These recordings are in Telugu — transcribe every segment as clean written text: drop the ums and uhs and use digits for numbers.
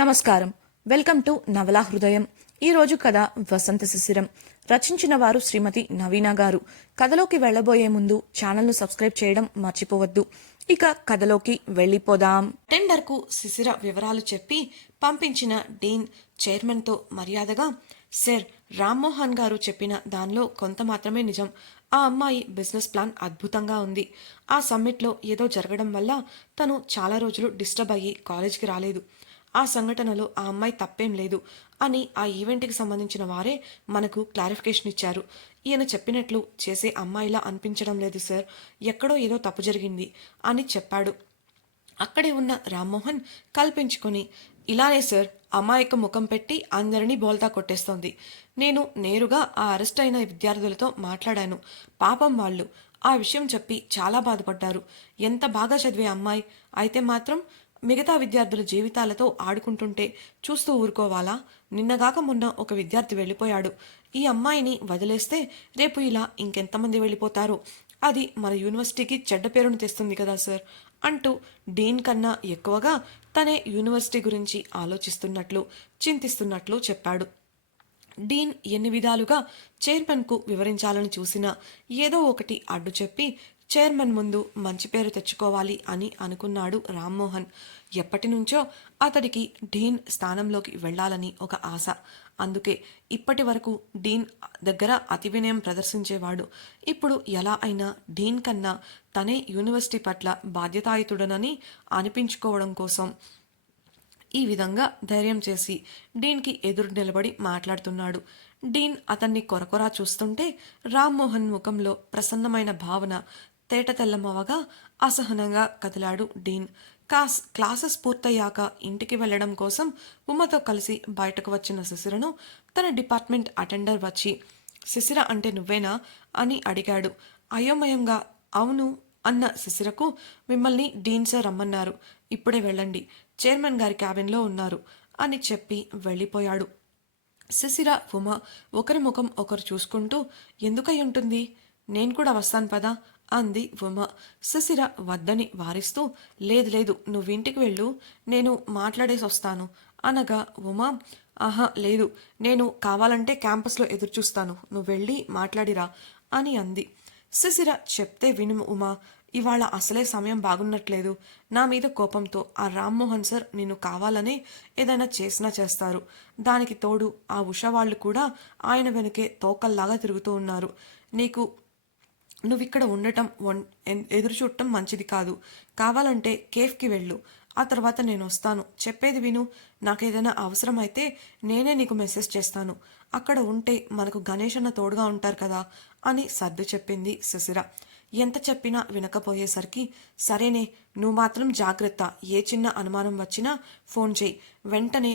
నమస్కారం. వెల్కమ్ టు నవలా హృదయం. ఈరోజు కథ వసంత శిశిరం. రచించిన వారు శ్రీమతి నవీన గారు. కథలోకి వెళ్లబోయే ముందు ఛానల్ను సబ్స్క్రైబ్ చేయడం మర్చిపోవద్దు. ఇక కథలోకి వెళ్ళిపోదాం. టెండర్కు శిశిర వివరాలు చెప్పి పంపించిన డీన్ చైర్మన్తో మర్యాదగా, సార్, రామ్మోహన్ గారు చెప్పిన దానిలో కొంత మాత్రమే నిజం. ఆ అమ్మాయి బిజినెస్ ప్లాన్ అద్భుతంగా ఉంది. ఆ సమ్మిట్లో ఏదో జరగడం వల్ల తను చాలా రోజులు డిస్టర్బ్ అయ్యి కాలేజ్కి రాలేదు. ఆ సంఘటనలో ఆ అమ్మాయి తప్పేం లేదు అని ఆ ఈవెంట్కి సంబంధించిన వారే మనకు క్లారిఫికేషన్ ఇచ్చారు. ఈయన చెప్పినట్లు చేసే అమ్మాయిలా అనిపించడం లేదు సార్, ఎక్కడో ఏదో తప్పు జరిగింది అని చెప్పాడు. అక్కడే ఉన్న రామ్మోహన్ కల్పించుకొని, ఇలానే సార్, అమాయక ముఖం పెట్టి అందరినీ బోల్తా కొట్టేస్తోంది. నేను నేరుగా ఆ అరెస్ట్ అయిన విద్యార్థులతో మాట్లాడాను. పాపం వాళ్ళు ఆ విషయం చెప్పి చాలా బాధపడ్డారు. ఎంత బాగా చదివే అమ్మాయి అయితే మాత్రం మిగతా విద్యార్థుల జీవితాలతో ఆడుకుంటుంటే చూస్తూ ఊరుకోవాలా? నిన్నగాక మొన్న ఒక విద్యార్థి వెళ్ళిపోయాడు. ఈ అమ్మాయిని వదిలేస్తే రేపు ఇలా ఇంకెంతమంది వెళ్ళిపోతారో. అది మన యూనివర్సిటీకి చెడ్డ పేరును తెస్తుంది కదా సార్ అంటూ డీన్ కన్నా ఎక్కువగా తనే యూనివర్సిటీ గురించి ఆలోచిస్తున్నట్లు, చింతిస్తున్నట్లు చెప్పాడు. డీన్ ఎన్ని విధాలుగా చైర్మన్కు వివరించాలని చూసినా ఏదో ఒకటి అడ్డు చెప్పి చైర్మన్ ముందు మంచి పేరు తెచ్చుకోవాలి అని అనుకున్నాడు రామ్మోహన్. ఎప్పటి నుంచో అతడికి డీన్ స్థానంలోకి వెళ్లాలని ఒక ఆశ. అందుకే ఇప్పటి వరకు డీన్ దగ్గర అతి వినయం ప్రదర్శించేవాడు. ఇప్పుడు ఎలా అయినా డీన్ కన్నా తనే యూనివర్సిటీ పట్ల బాధ్యతాయుతుడనని అనిపించుకోవడం కోసం ఈ విధంగా ధైర్యం చేసి డీన్కి ఎదురు నిలబడి మాట్లాడుతున్నాడు. డీన్ అతన్ని కొరకొరా చూస్తుంటే రామ్మోహన్ ముఖంలో ప్రసన్నమైన భావన తేట తెల్లమవగా అసహనంగా కదిలాడు డీన్. క్లాసెస్ పూర్తయ్యాక ఇంటికి వెళ్లడం కోసం ఉమ్మతో కలిసి బయటకు వచ్చిన శిశిరను తన డిపార్ట్మెంట్ అటెండర్ వచ్చి, శిశిర అంటే నువ్వేనా అని అడిగాడు. అయోమయంగా అవును అన్న శిశిరకు, మిమ్మల్ని డీన్ సార్ రమ్మన్నారు, ఇప్పుడే వెళ్ళండి, చైర్మన్ గారి క్యాబిన్లో ఉన్నారు అని చెప్పి వెళ్ళిపోయాడు. శిశిర, ఉమ ఒకరి ముఖం ఒకరు చూసుకుంటూ, ఎందుకై ఉంటుంది, నేను కూడా వస్తాను పదా అంది ఉమ. శిశిర వద్దని వారిస్తూ, లేదు లేదు, నువ్వింటికి వెళ్ళు, నేను మాట్లాడేసి వస్తాను అనగా ఉమ, ఆహా లేదు, నేను కావాలంటే క్యాంపస్లో ఎదురుచూస్తాను, నువ్వు వెళ్ళి మాట్లాడిరా అని అంది. శిశిర, చెప్తే విను ఉమా, ఇవాళ అసలే సమయం బాగున్నట్లేదు. నా మీద కోపంతో ఆ రామ్మోహన్ సార్ నిన్ను కావాలనే ఏదైనా చేసినా చేస్తారు. దానికి తోడు ఆ ఉష వాళ్ళు కూడా ఆయన వెనుకే తోకల్లాగా తిరుగుతూ ఉన్నారు. నువ్విక్కడ ఉండటం ఎదురు చూడటం మంచిది కాదు. కావాలంటే కేఫ్కి వెళ్ళు, ఆ తర్వాత నేను వస్తాను. చెప్పేది విను, నాకేదైనా అవసరం అయితే నేనే నీకు మెసేజ్ చేస్తాను. అక్కడ ఉంటే మనకు గణేష్ అన్న తోడుగా ఉంటారు కదా అని సర్ది చెప్పింది శిశిర. ఎంత చెప్పినా వినకపోయేసరికి, సరేనే, నువ్వు మాత్రం జాగ్రత్త, ఏ చిన్న అనుమానం వచ్చినా ఫోన్ చేయి, వెంటనే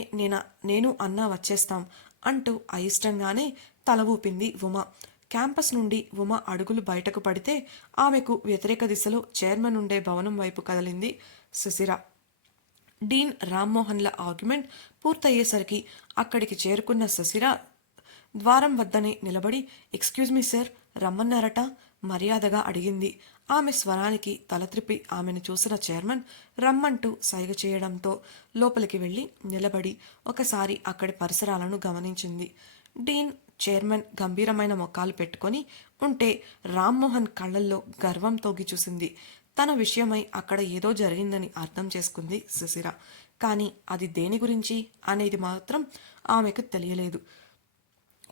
నేను అన్నా వచ్చేస్తాం అంటూ అయిష్టంగానే తల ఊపింది ఉమ. క్యాంపస్ నుండి ఉమ అడుగులు బయటకు పడితే ఆమెకు వ్యతిరేక దిశలో చైర్మన్ ఉండే భవనం వైపు కదిలింది శిశిర. డీన్ రామ్మోహన్ల ఆర్గ్యుమెంట్ పూర్తయ్యేసరికి అక్కడికి చేరుకున్న శిశిర ద్వారం వద్దనే నిలబడి, ఎక్స్క్యూజ్ మీ సార్, రమ్మన్నారట మర్యాదగా అడిగింది. ఆమె స్వరానికి తల త్రిప్పి ఆమెను చూసిన చైర్మన్ రమ్మంటూ సైగ చేయడంతో లోపలికి వెళ్ళి నిలబడి ఒకసారి అక్కడి పరిసరాలను గమనించింది. డీన్, చైర్మన్ గంభీరమైన మొక్కాలు పెట్టుకొని ఉంటే రామ్మోహన్ కళ్ళల్లో గర్వం తోగి చూసింది. తన విషయమై అక్కడ ఏదో జరిగిందని అర్థం చేసుకుంది శిశిర. కానీ అది దేని గురించి అనేది మాత్రం ఆమెకు తెలియలేదు.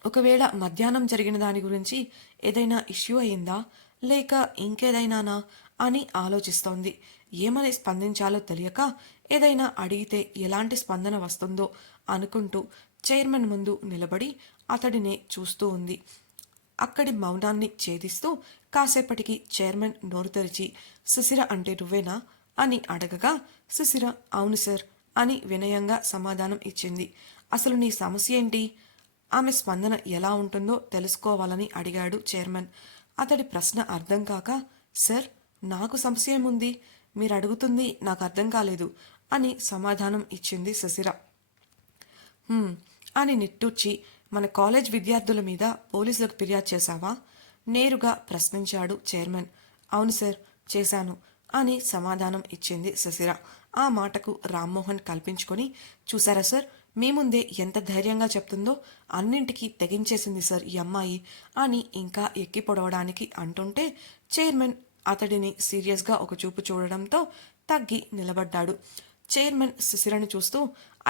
ఒకవేళ మధ్యాహ్నం జరిగిన దాని గురించి ఏదైనా ఇష్యూ అయిందా, లేక ఇంకేదైనానా అని ఆలోచిస్తోంది. ఏమని స్పందించాలో తెలియక ఏదైనా అడిగితే ఎలాంటి స్పందన వస్తుందో అనుకుంటూ చైర్మన్ ముందు నిలబడి అతడినే చూస్తూ ఉంది. అక్కడి మౌనాన్ని ఛేదిస్తూ కాసేపటికి చైర్మన్ నోరు తెరిచి, శిశిర అంటే నువ్వేనా అని అడగగా శిశిర అవును సార్ అని వినయంగా సమాధానం ఇచ్చింది. అసలు నీ సమస్య ఏంటి? ఆమె స్పందన ఎలా ఉంటుందో తెలుసుకోవాలని అడిగాడు చైర్మన్. అతడి ప్రశ్న అర్థం కాక, సార్, నాకు సమస్య ఏముంది, మీరు అడుగుతుంది నాకు అర్థం కాలేదు అని సమాధానం ఇచ్చింది శిశిర. అని నిట్టూర్చి, మన కాలేజ్ విద్యార్థుల మీద పోలీసులకు ఫిర్యాదు చేశావా నేరుగా ప్రశ్నించాడు చైర్మన్. అవును సార్, చేశాను అని సమాధానం ఇచ్చింది శశిర. ఆ మాటకు రామ్మోహన్ కల్పించుకొని, చూసారా సార్, మీ ముందే ఎంత ధైర్యంగా చెప్తుందో, అన్నింటికీ తెగించేసింది సార్ ఈ అమ్మాయి అని ఇంకా ఎక్కి పొడవడానికి అంటుంటే చైర్మన్ అతడిని సీరియస్గా ఒక చూపు చూడడంతో తగ్గి నిలబడ్డాడు. చైర్మన్ శిశిరని చూస్తూ,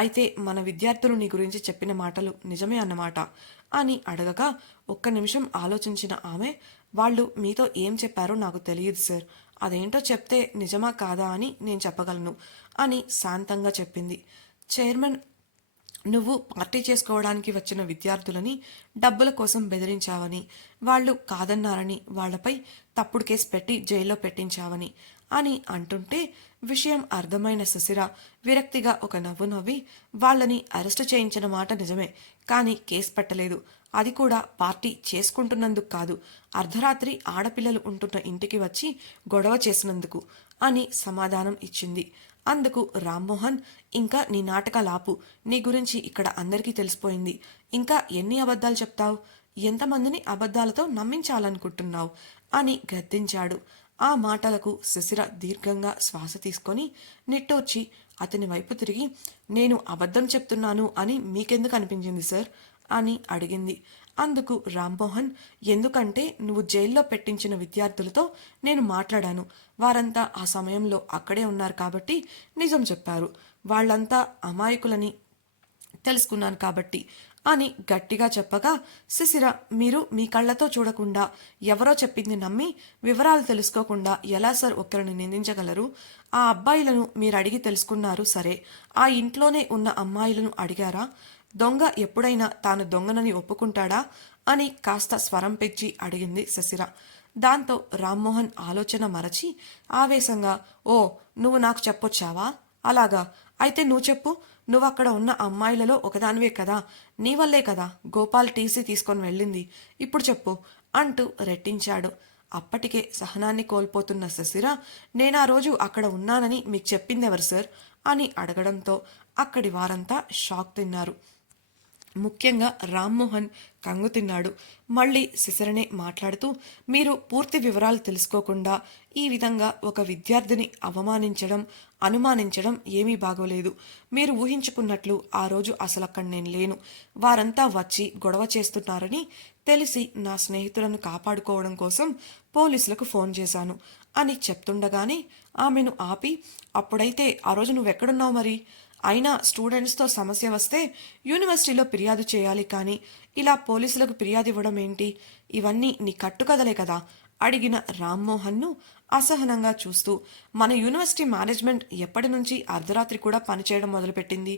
అయితే మన విద్యార్థులు నీ గురించి చెప్పిన మాటలు నిజమే అన్నమాట అని అడగగా, ఒక్క నిమిషం ఆలోచించిన ఆమె, వాళ్ళు మీతో ఏం చెప్పారో నాకు తెలియదు సార్, అదేంటో చెప్తే నిజమా కాదా అని నేను చెప్పగలను అని శాంతంగా చెప్పింది. చైర్మన్, నువ్వు పార్టీ చేసుకోవడానికి వచ్చిన విద్యార్థులని డబ్బుల కోసం బెదిరించావని, వాళ్ళు కాదన్నారని వాళ్లపై తప్పుడు కేసు పెట్టి జైల్లో పెట్టించావని అని అంటుంటే విషయం అర్థమైన శశిర విరక్తిగా ఒక నవ్వు నవ్వి, వాళ్ళని అరెస్టు చేయించిన మాట నిజమే, కానీ కేసు పెట్టలేదు, అది కూడా పార్టీ చేసుకుంటున్నందుకు కాదు, అర్ధరాత్రి ఆడపిల్లలు ఉంటున్న ఇంటికి వచ్చి గొడవ చేసినందుకు అని సమాధానం ఇచ్చింది. అందుకు రామ్మోహన్, ఇంకా నీ నాటకాలాపు, నీ గురించి ఇక్కడ అందరికీ తెలిసిపోయింది, ఇంకా ఎన్ని అబద్ధాలు చెప్తావు, ఎంతమందిని అబద్ధాలతో నమ్మించాలనుకుంటున్నావు అని గద్దించాడు. ఆ మాటలకు శశిర దీర్ఘంగా శ్వాస తీసుకొని నిట్టూర్చి అతని వైపు తిరిగి, నేను అబద్ధం చెప్తున్నాను అని మీకెందుకు అనిపించింది సార్ అని అడిగింది. అందుకు రామ్మోహన్, ఎందుకంటే నువ్వు జైల్లో పెట్టించిన విద్యార్థులతో నేను మాట్లాడాను, వారంతా ఆ సమయంలో అక్కడే ఉన్నారు కాబట్టి నిజం చెప్పారు, వాళ్ళంతా అమాయకులని తెలుసుకున్నాను కాబట్టి అని గట్టిగా చెప్పగా, శిశిర, మీరు మీ కళ్ళతో చూడకుండా ఎవరో చెప్పింది నమ్మి వివరాలు తెలుసుకోకుండా ఎలా సార్ ఒకరిని నిందించగలరు? ఆ అబ్బాయిలను మీరు అడిగి తెలుసుకున్నారు సరే, ఆ ఇంట్లోనే ఉన్న అమ్మాయిలను అడిగారా? దొంగ ఎప్పుడైనా తాను దొంగనని ఒప్పుకుంటాడా అని కాస్త స్వరం పెంచి అడిగింది శశిర. దాంతో రామ్మోహన్ ఆలోచన మరచి ఆవేశంగా, ఓ, నువ్వు నాకు చెప్పొచ్చావా? అలాగా, అయితే నువ్వు చెప్పు, నువ్వక్కడ ఉన్న అమ్మాయిలలో ఒకదానివే కదా, నీ వల్లే కదా గోపాల్ టీసీ తీసుకొని వెళ్ళింది, ఇప్పుడు చెప్పు అంటూ రెట్టించాడు. అప్పటికే సహనాన్ని కోల్పోతున్న శశిర, నేనా రోజు అక్కడ ఉన్నానని మీకు చెప్పిందెవరు సార్ అని అడగడంతో అక్కడి వారంతా షాక్ తిన్నారు. ముఖ్యంగా రామ్మోహన్ కంగు తిన్నాడు. మళ్ళీ శిశిరనే మాట్లాడుతూ, మీరు పూర్తి వివరాలు తెలుసుకోకుండా ఈ విధంగా ఒక విద్యార్థిని అవమానించడం, అనుమానించడం ఏమీ బాగోలేదు. మీరు ఊహించుకున్నట్లు ఆ రోజు అసలు అక్కడ నేను లేను, వారంతా వచ్చి గొడవ చేస్తున్నారని తెలిసి నా స్నేహితులను కాపాడుకోవడం కోసం పోలీసులకు ఫోన్ చేశాను అని చెప్తుండగానే ఆమెను ఆపి, అప్పుడైతే ఆ రోజు నువ్వెక్కడున్నావు మరి? అయినా స్టూడెంట్స్తో సమస్య వస్తే యూనివర్సిటీలో ఫిర్యాదు చేయాలి, కానీ ఇలా పోలీసులకు ఫిర్యాదు ఇవ్వడం ఏంటి? ఇవన్నీ నీ కట్టుకథలే కదా అడిగిన రామ్మోహన్ను అసహనంగా చూస్తూ, మన యూనివర్సిటీ మేనేజ్మెంట్ ఎప్పటి నుంచి అర్ధరాత్రి కూడా పనిచేయడం మొదలుపెట్టింది?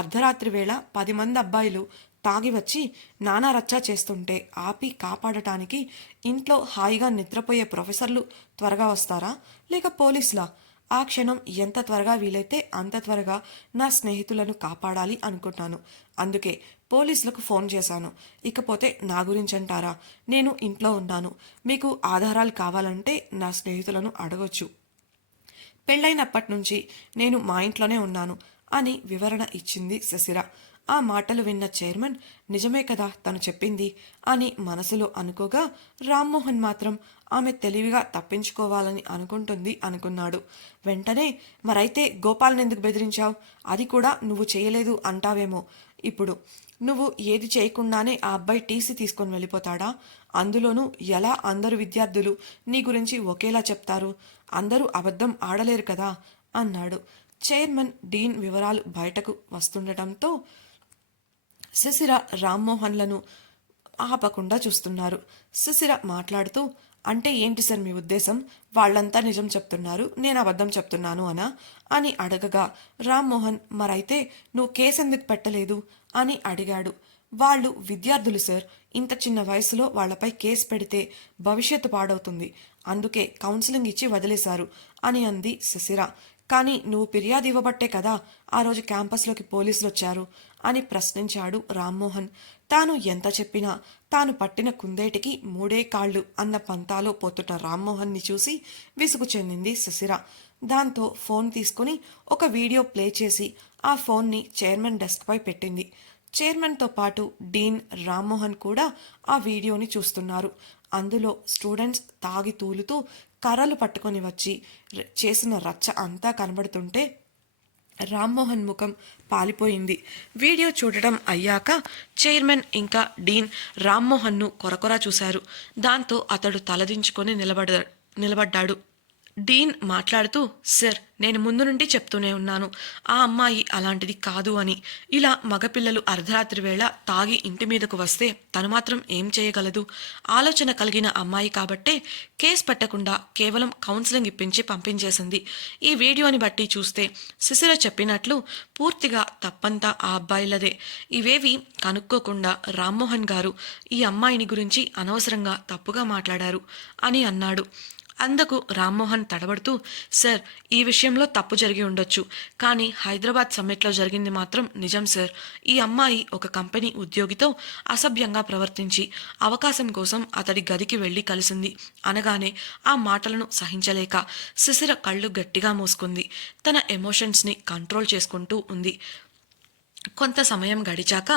అర్ధరాత్రి వేళ 10 మంది అబ్బాయిలు తాగి వచ్చి నానా రచ్చా చేస్తుంటే ఆపి కాపాడటానికి ఇంట్లో హాయిగా నిద్రపోయే ప్రొఫెసర్లు త్వరగా వస్తారా, లేక పోలీసులా? ఆ క్షణం ఎంత త్వరగా వీలైతే అంత త్వరగా నా స్నేహితులను కాపాడాలి అనుకుంటాను, అందుకే పోలీసులకు ఫోన్ చేశాను. ఇకపోతే నా గురించి అంటారా? నేను ఇంట్లో ఉన్నాను, మీకు ఆధారాలు కావాలంటే నా స్నేహితులను అడగొచ్చు, పెళ్ళైనప్పటి నుంచి నేను మా ఇంట్లోనే ఉన్నాను అని వివరణ ఇచ్చింది శశిర. ఆ మాటలు విన్న చైర్మన్, నిజమే కదా తను చెప్పింది అని మనసులో అనుకోగా, రామ్మోహన్ మాత్రం ఆమె తెలివిగా తప్పించుకోవాలని అనుకుంటుంది అనుకున్నాడు. వెంటనే, మరైతే గోపాల్ని ఎందుకు బెదిరించావు? అది కూడా నువ్వు చేయలేదు అంటావేమో. ఇప్పుడు నువ్వు ఏది చేయకుండానే ఆ అబ్బాయి టీసీ తీసుకొని వెళ్ళిపోతాడా? అందులోనూ ఎలా అందరు విద్యార్థులు నీ గురించి ఒకేలా చెప్తారు? అందరూ అబద్ధం ఆడలేరు కదా అన్నాడు. చైర్మన్ డీన్ వివరాలు బయటకు వస్తుండటంతో శిశిర రామ్మోహన్లను ఆపకుండా చూస్తున్నారు. శిశిర మాట్లాడుతూ, అంటే ఏంటి సార్ మీ ఉద్దేశం? వాళ్ళంతా నిజం చెప్తున్నారు, నేను అబద్ధం చెప్తున్నాను అనా అని అడగగా, రామ్మోహన్, మరైతే నువ్వు కేసెందుకు పెట్టలేదు అని అడిగాడు. వాళ్ళు విద్యార్థులు సార్, ఇంత చిన్న వయసులో వాళ్లపై కేసు పెడితే భవిష్యత్తు పాడవుతుంది, అందుకే కౌన్సిలింగ్ ఇచ్చి వదిలేశారు అని అంది శిశిర. కానీ నువ్వు ఫిర్యాదు ఇవ్వబట్టే కదా ఆ రోజు క్యాంపస్లోకి పోలీసులు వచ్చారు అని ప్రశ్నించాడు రామ్మోహన్. తాను ఎంత చెప్పినా తాను పట్టిన కుందేటికి మూడే కాళ్ళు అన్న పంతాలో పోతున్న రామ్మోహన్ని చూసి విసుగు చెందింది శశిర. దాంతో ఫోన్ తీసుకుని ఒక వీడియో ప్లే చేసి ఆ ఫోన్ని చైర్మన్ డెస్క్పై పెట్టింది. చైర్మన్తో పాటు డీన్, రామ్మోహన్ కూడా ఆ వీడియోని చూస్తున్నారు. అందులో స్టూడెంట్స్ తాగి తూలుతూ కర్రలు పట్టుకొని వచ్చి చేసిన రచ్చ అంతా కనబడుతుంటే రామ్మోహన్ ముఖం పాలిపోయింది. వీడియో చూడటం అయ్యాక చైర్మన్ ఇంకా డీన్ రామ్మోహన్ను కొరకొరా చూశారు. దాంతో అతడు తలదించుకొని నిలబడ్డాడు. డీన్ మాట్లాడుతూ, సార్, నేను ముందు నుండి చెప్తూనే ఉన్నాను, ఆ అమ్మాయి అలాంటిది కాదు అని. ఇలా మగపిల్లలు అర్ధరాత్రి వేళ తాగి ఇంటి మీదకు వస్తే తను మాత్రం ఏం చేయగలదు? ఆలోచన కలిగిన అమ్మాయి కాబట్టే కేసు పెట్టకుండా కేవలం కౌన్సిలింగ్ ఇప్పించి పంపించేసింది. ఈ వీడియోని బట్టి చూస్తే శిశిర చెప్పినట్లు పూర్తిగా తప్పంతా ఆ అబ్బాయిలదే. ఇవేవి కనుక్కోకుండా రామ్మోహన్ గారు ఈ అమ్మాయిని గురించి అనవసరంగా తప్పుగా మాట్లాడారు అని అన్నాడు. అందుకు రామ్మోహన్ తడబడుతూ, సార్, ఈ విషయంలో తప్పు జరిగి ఉండొచ్చు, కానీ హైదరాబాద్ సమ్మిట్లో జరిగింది మాత్రం నిజం సార్. ఈ అమ్మాయి ఒక కంపెనీ ఉద్యోగితో అసభ్యంగా ప్రవర్తించి అవకాశం కోసం అతడి గదికి వెళ్లి కలిసింది అనగానే ఆ మాటలను సహించలేక శిశిర కళ్ళు గట్టిగా మూసుకుంది. తన ఎమోషన్స్ని కంట్రోల్ చేసుకుంటూ ఉంది. కొంత సమయం గడిచాక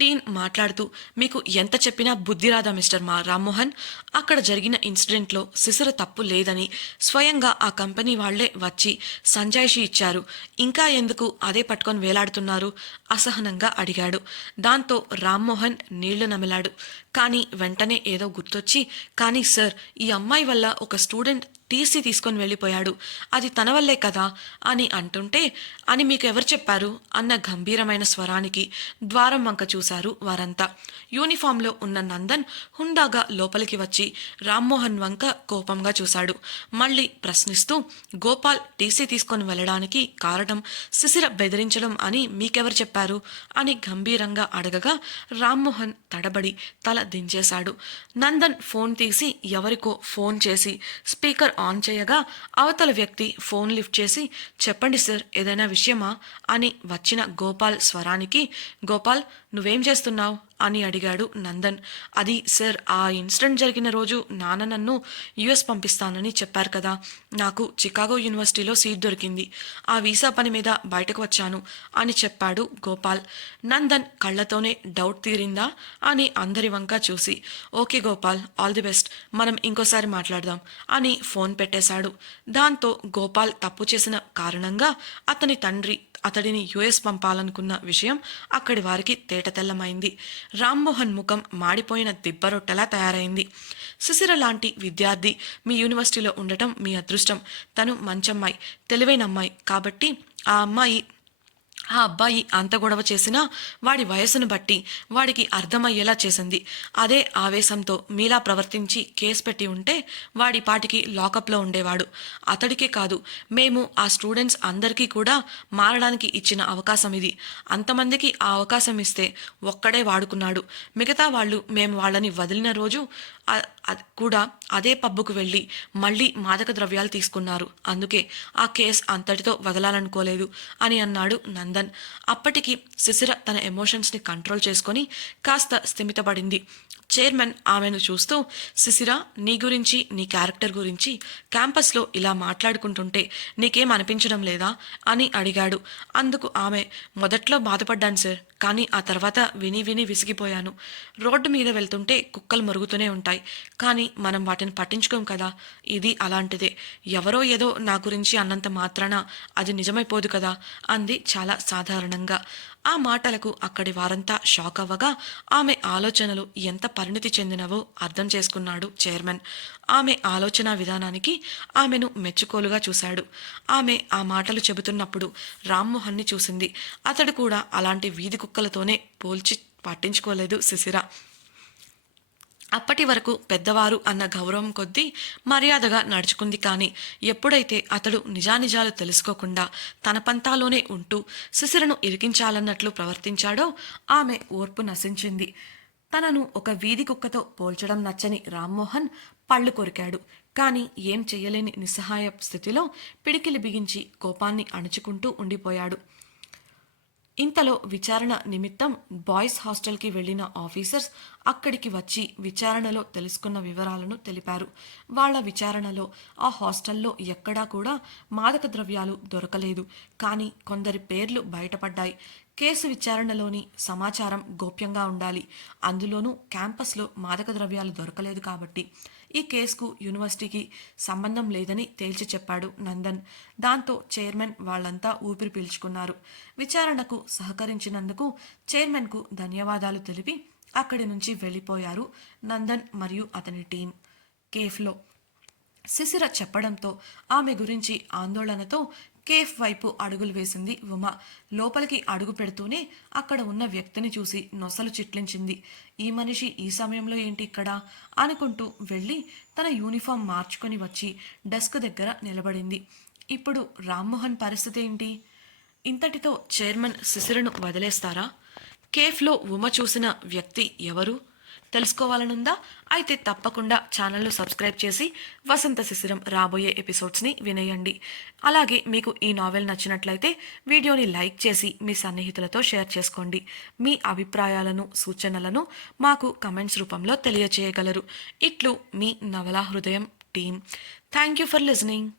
డీన్ మాట్లాడుతూ, మీకు ఎంత చెప్పినా బుద్ధి రాదా మిస్టర్ రామ్మోహన్? అక్కడ జరిగిన ఇన్సిడెంట్లో శిశిర తప్పు లేదని స్వయంగా ఆ కంపెనీ వాళ్లే వచ్చి సంజాయిషి ఇచ్చారు. ఇంకా ఎందుకు అదే పట్టుకొని వేలాడుతున్నారు? అసహనంగా అడిగాడు. దాంతో రామ్మోహన్ నీళ్లు నమిలాడు. కానీ వెంటనే ఏదో గుర్తొచ్చి, కానీ సార్, ఈ అమ్మాయి వల్ల ఒక స్టూడెంట్ టీసీ తీసుకొని వెళ్ళిపోయాడు, అది తన వల్లే కదా అని అంటుంటే, అని మీకు ఎవరు చెప్పారు అన్న గంభీరమైన స్వరానికి ద్వారం వంక చూశారు వారంతా. యూనిఫామ్లో ఉన్న నందన్ హుందాగా లోపలికి వచ్చి రామ్మోహన్ వంక కోపంగా చూశాడు. మళ్ళీ ప్రశ్నిస్తూ, గోపాల్ టీసీ తీసుకొని వెళ్ళడానికి కారణం శిశిర బెదిరించడం అని మీకెవరు చెప్పారు అని గంభీరంగా అడగగా రామ్మోహన్ తడబడి తల దించేశాడు. నందన్ ఫోన్ తీసి ఎవరికో ఫోన్ చేసి స్పీకర్ ఆన్ చేయగా అవతల వ్యక్తి ఫోన్ లిఫ్ట్ చేసి, చెప్పండి సార్, ఏదైనా విషయమా అని వచ్చిన గోపాల్ స్వరానికి, గోపాల్, నువ్వేం చేస్తున్నావు అని అడిగాడు నందన్. అది సార్, ఆ ఇన్సిడెంట్ జరిగిన రోజు నాన్న నన్ను యుఎస్ పంపిస్తానని చెప్పారు కదా, నాకు చికాగో యూనివర్సిటీలో సీట్ దొరికింది, ఆ వీసా పని మీద బయటకు వచ్చాను అని చెప్పాడు గోపాల్. నందన్ కళ్ళతోనే డౌట్ తీరిందా అని అందరి వంక చూసి, okay Gopal, all the best, మనం ఇంకోసారి మాట్లాడదాం అని ఫోన్ పెట్టేశాడు. దాంతో గోపాల్ తప్పు చేసిన కారణంగా అతని తండ్రి అతడిని యుఎస్ పంపాలనుకున్న విషయం అక్కడి వారికి తేటతెల్లమైంది. రామ్మోహన్ ముఖం మాడిపోయిన దిబ్బరొట్టెలా తయారైంది. శిశిర లాంటి విద్యార్థి మీ యూనివర్సిటీలో ఉండటం మీ అదృష్టం. తను మంచమ్మాయి, తెలివైన అమ్మాయి కాబట్టి ఆ అబ్బాయి అంత గొడవ చేసినా వాడి వయసును బట్టి వాడికి అర్థమయ్యేలా చేసింది. అదే ఆవేశంతో మీలా ప్రవర్తించి కేసు పెట్టి ఉంటే వాడి పాటికి లాకప్లో ఉండేవాడు. అతడికే కాదు, మేము ఆ స్టూడెంట్స్ అందరికీ కూడా మారడానికి ఇచ్చిన అవకాశం ఇది. అంతమందికి ఆ అవకాశం ఇస్తే ఒక్కడే వాడుకున్నాడు. మిగతా వాళ్ళు మేము వాళ్ళని వదిలిన రోజు కూడా అదే పబ్బుకు వెళ్ళి మళ్ళీ మాదక ద్రవ్యాలు తీసుకున్నారు. అందుకే ఆ కేసు అంతటితో వదలాలనుకోలేదు అని అన్నాడు నందన్. అప్పటికి శిశిర తన ఎమోషన్స్ని కంట్రోల్ చేసుకొని కాస్త స్థిమితపడింది. చైర్మన్ ఆమెను చూస్తూ, శిశిర, నీ గురించి, నీ క్యారెక్టర్ గురించి క్యాంపస్లో ఇలా మాట్లాడుకుంటుంటే నీకేం అనిపించడం లేదా అని అడిగాడు. అందుకు ఆమె, మొదట్లో బాధపడ్డాను సార్, కానీ ఆ తర్వాత విని విని విసిగిపోయాను. రోడ్డు మీద వెళ్తుంటే కుక్కలు మరుగుతూనే ఉంటాయి, కానీ మనం వాటిని పట్టించుకోం కదా, ఇది అలాంటిదే. ఎవరో ఏదో నా గురించి అన్నంత మాత్రాన అది నిజమైపోదు కదా అంది చాలా సాధారణంగా. ఆ మాటలకు అక్కడి వారంతా షాక్ అవ్వగా ఆమె ఆలోచనలు ఎంత పరిణితి చెందినవో అర్థం చేసుకున్నాడు చైర్మన్. ఆమె ఆలోచన విధానానికి ఆమెను మెచ్చుకోలుగా చూశాడు. ఆమె ఆ మాటలు చెబుతున్నప్పుడు రామ్మోహన్ని చూసింది. అతడు కూడా అలాంటి వీధి కుక్కలతోనే పోల్చి పట్టించుకోలేదు శిశిర. అప్పటి వరకు పెద్దవారు అన్న గౌరవం కొద్దీ మర్యాదగా నడుచుకుంది. కానీ ఎప్పుడైతే అతడు నిజానిజాలు తెలుసుకోకుండా తన పంతాలోనే ఉంటూ శిశిరను ఇరికించాలన్నట్లు ప్రవర్తించాడో ఆమె ఓర్పు నశించింది. తనను ఒక వీధి కుక్కతో పోల్చడం నచ్చని రామ్మోహన్ పళ్ళు కొరికాడు. కానీ ఏం చెయ్యలేని నిస్సహాయ స్థితిలో పిడికిలి బిగించి కోపాన్ని అణుచుకుంటూ ఉండిపోయాడు. ఇంతలో విచారణ నిమిత్తం బాయ్స్ హాస్టల్కి వెళ్లిన ఆఫీసర్స్ అక్కడికి వచ్చి విచారణలో తెలుసుకున్న వివరాలను తెలిపారు. వాళ్ల విచారణలో ఆ హాస్టల్లో ఎక్కడా కూడా మాదక ద్రవ్యాలు దొరకలేదు. కానీ కొందరి పేర్లు బయటపడ్డాయి. కేసు విచారణలోని సమాచారం గోప్యంగా ఉండాలి. అందులోనూ క్యాంపస్లో మాదక ద్రవ్యాలు దొరకలేదు కాబట్టి ఈ కేసుకు యూనివర్సిటీకి సంబంధం లేదని తేల్చి చెప్పాడు నందన్. దాంతో చైర్మన్ వాళ్ళంతా ఊపిరి పీల్చుకున్నారు. విచారణకు సహకరించినందుకు చైర్మన్కు ధన్యవాదాలు తెలిపి అక్కడి నుంచి వెళ్ళిపోయారు నందన్ మరియు అతని టీం. కేఫ్లో శిశిర చెప్పడంతో ఆమె గురించి ఆందోళనతో కేఫ్ వైపు అడుగులు వేసింది ఉమ. లోపలికి అడుగు పెడుతూనే అక్కడ ఉన్న వ్యక్తిని చూసి నొసలు చిట్లించింది. ఈ మనిషి ఈ సమయంలో ఏంటి ఇక్కడ అనుకుంటూ వెళ్ళి తన యూనిఫామ్ మార్చుకొని వచ్చి డెస్క్ దగ్గర నిలబడింది. ఇప్పుడు రామ్మోహన్ పరిస్థితి ఏంటి? ఇంతటితో చైర్మన్ శిశిరను వదిలేస్తారా? కేఫ్లో ఉమ చూసిన వ్యక్తి ఎవరు తెలుసుకోవాలనుందా? అయితే తప్పకుండా ఛానల్ను సబ్స్క్రైబ్ చేసి వసంత శిశిరం రాబోయే ఎపిసోడ్స్ని వినేయండి. అలాగే మీకు ఈ నావెల్ నచ్చినట్లయితే వీడియోని లైక్ చేసి మీ సన్నిహితులతో షేర్ చేసుకోండి. మీ అభిప్రాయాలను సూచనలను మాకు కమెంట్స్ రూపంలో తెలియచేయగలరు. ఇట్లు మీ నవలా హృదయం team. Thank you for listening.